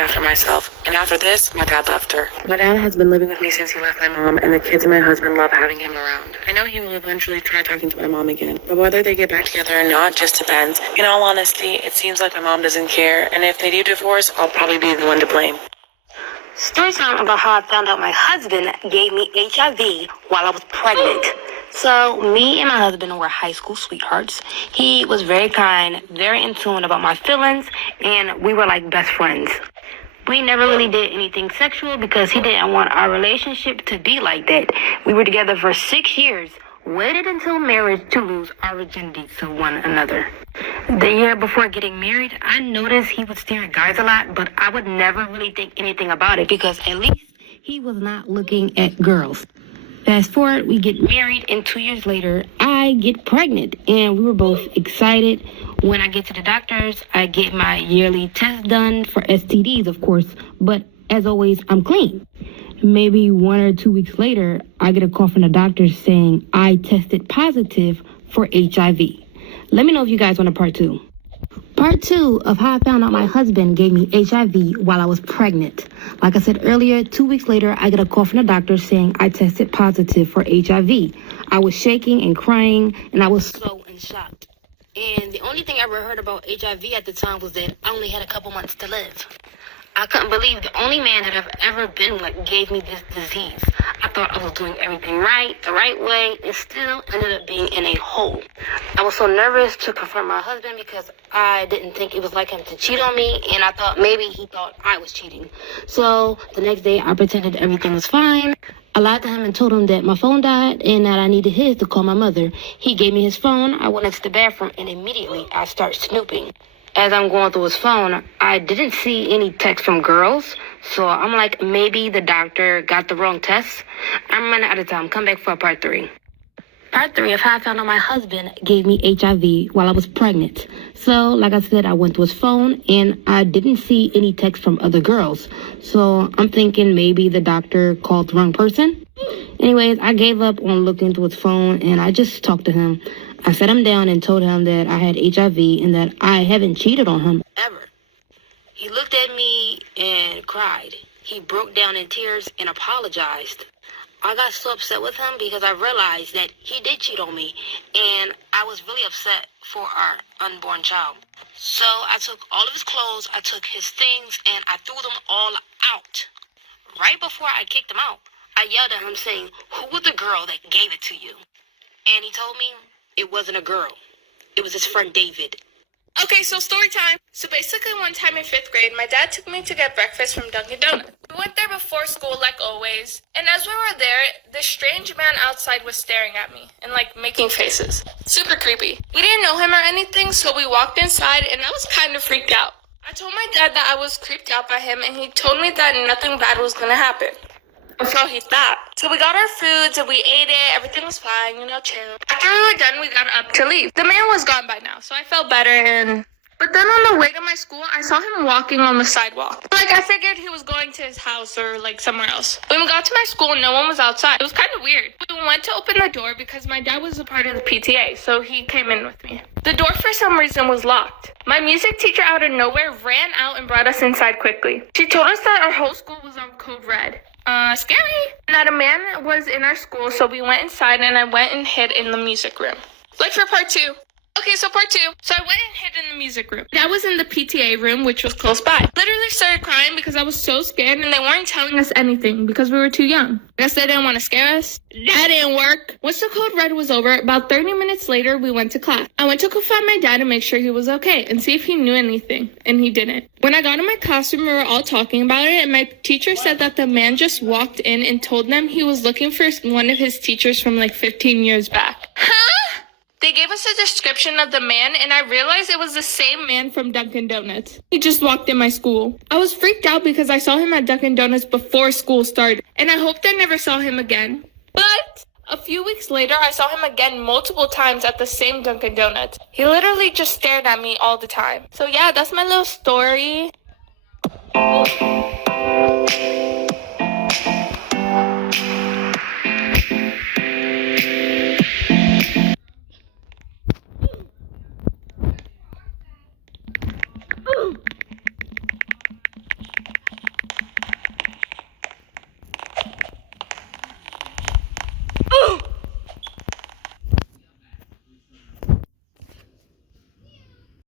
after myself. And after this, my dad left her. My dad has been living with me since he left my mom, and the kids and my husband love having him around. I know he will eventually try talking to my mom again, but whether they get back together or not just depends. In all honesty, it seems like my mom doesn't care, and if they do divorce, I'll probably be the one to blame. Story time about how I found out my husband gave me HIV while I was pregnant. So me and my husband were high school sweethearts. He was very kind, very in tune about my feelings, and we were like best friends. We never really did anything sexual because he didn't want our relationship to be like that. We were together for 6 years, waited until marriage to lose our virginity to one another. The year before getting married, I noticed he would stare at guys a lot, but I would never really think anything about it because at least he was not looking at girls. Fast forward, we get married, and 2 years later, I get pregnant, and we were both excited. When I get to the doctors, I get my yearly test done for STDs, of course, but as always, I'm clean. Maybe 1 or 2 weeks later, I get a call from the doctor saying I tested positive for HIV. Let me know if you guys want a part 2. Part 2 of how I found out my husband gave me HIV while I was pregnant. Like I said earlier, 2 weeks later, I get a call from the doctor saying I tested positive for HIV. I was shaking and crying, and I was so in shock. And the only thing I ever heard about HIV at the time was that I only had a couple months to live. I couldn't believe the only man that I've ever been with gave me this disease. I thought I was doing everything right, the right way, and still ended up being in a hole. I was so nervous to confront my husband because I didn't think it was like him to cheat on me, and I thought maybe he thought I was cheating. So the next day, I pretended everything was fine. I lied to him and told him that my phone died and that I needed his to call my mother. He gave me his phone. I went into the bathroom, and immediately I start snooping. As I'm going through his phone, I didn't see any text from girls, so I'm like, maybe the doctor got the wrong test. I'm running out of time. Come back for part 3. Part 3 of how I found out my husband gave me HIV while I was pregnant. So, like I said, I went through his phone, and I didn't see any text from other girls. So, I'm thinking maybe the doctor called the wrong person. Anyways, I gave up on looking through his phone, and I just talked to him. I sat him down and told him that I had HIV and that I haven't cheated on him ever. He looked at me and cried. He broke down in tears and apologized. I got so upset with him because I realized that he did cheat on me, and I was really upset for our unborn child. So I took all of his clothes, I took his things, and I threw them all out. Right before I kicked him out, I yelled at him saying, "Who was the girl that gave it to you?" And he told me it wasn't a girl. It was his friend David. Okay, so story time. So basically one time in 5th grade, my dad took me to get breakfast from Dunkin' Donuts. We went there before school like always, and as we were there, this strange man outside was staring at me and like making faces. Super creepy. We didn't know him or anything, so we walked inside and I was kind of freaked out. I told my dad that I was creeped out by him, and he told me that nothing bad was gonna happen. So he thought. So we got our foods and we ate it. Everything was fine, chill. After we were done, we got up to leave. The man was gone by now, so I felt better. But then on the way to my school, I saw him walking on the sidewalk. Like, I figured he was going to his house or, like, somewhere else. When we got to my school, no one was outside. It was kind of weird. We went to open the door because my dad was a part of the PTA, so he came in with me. The door, for some reason, was locked. My music teacher out of nowhere ran out and brought us inside quickly. She told us that our whole school was on code red. Scary. That a man was in our school, so we went inside and I went and hid in the music room. Like for part 2. Okay, so part 2. So I went and hid in the music room. That was in the PTA room, which was close by. Literally started crying because I was so scared and they weren't telling us anything because we were too young. I guess they didn't want to scare us. That didn't work. Once the code red was over, about 30 minutes later, we went to class. I went to go find my dad to make sure he was okay and see if he knew anything, and he didn't. When I got in my classroom, we were all talking about it, and my teacher said that the man just walked in and told them he was looking for one of his teachers from like 15 years back. Huh? They gave us a description of the man, and I realized it was the same man from Dunkin' Donuts. He just walked in my school. I was freaked out because I saw him at Dunkin' Donuts before school started, and I hoped I never saw him again. But a few weeks later, I saw him again multiple times at the same Dunkin' Donuts. He literally just stared at me all the time. So yeah, that's my little story.